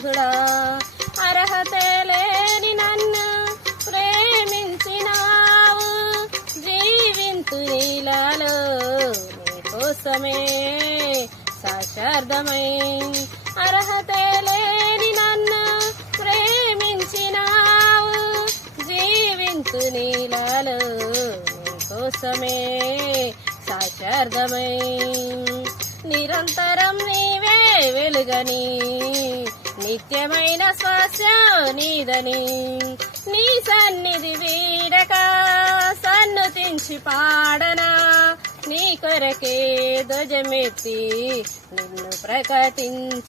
అర్హుడా అర్హతే లేని నన్ను ప్రేమించినావు జీవింతు నీలాలో నీకోసమే సాక్షార్థమై అర్హతే లేని నన్ను ప్రేమించినావు జీవింతు నీలాలో నీకోసమే సాక్షార్థమై నిరంతరం నీవే వెలుగని నిత్యమైన శ్వాస నీదని నీ సన్నిధి వీడక సన్నుతించి పాడనా నీ కొరకే ధ్వజమెత్తి నిన్ను ప్రకటించి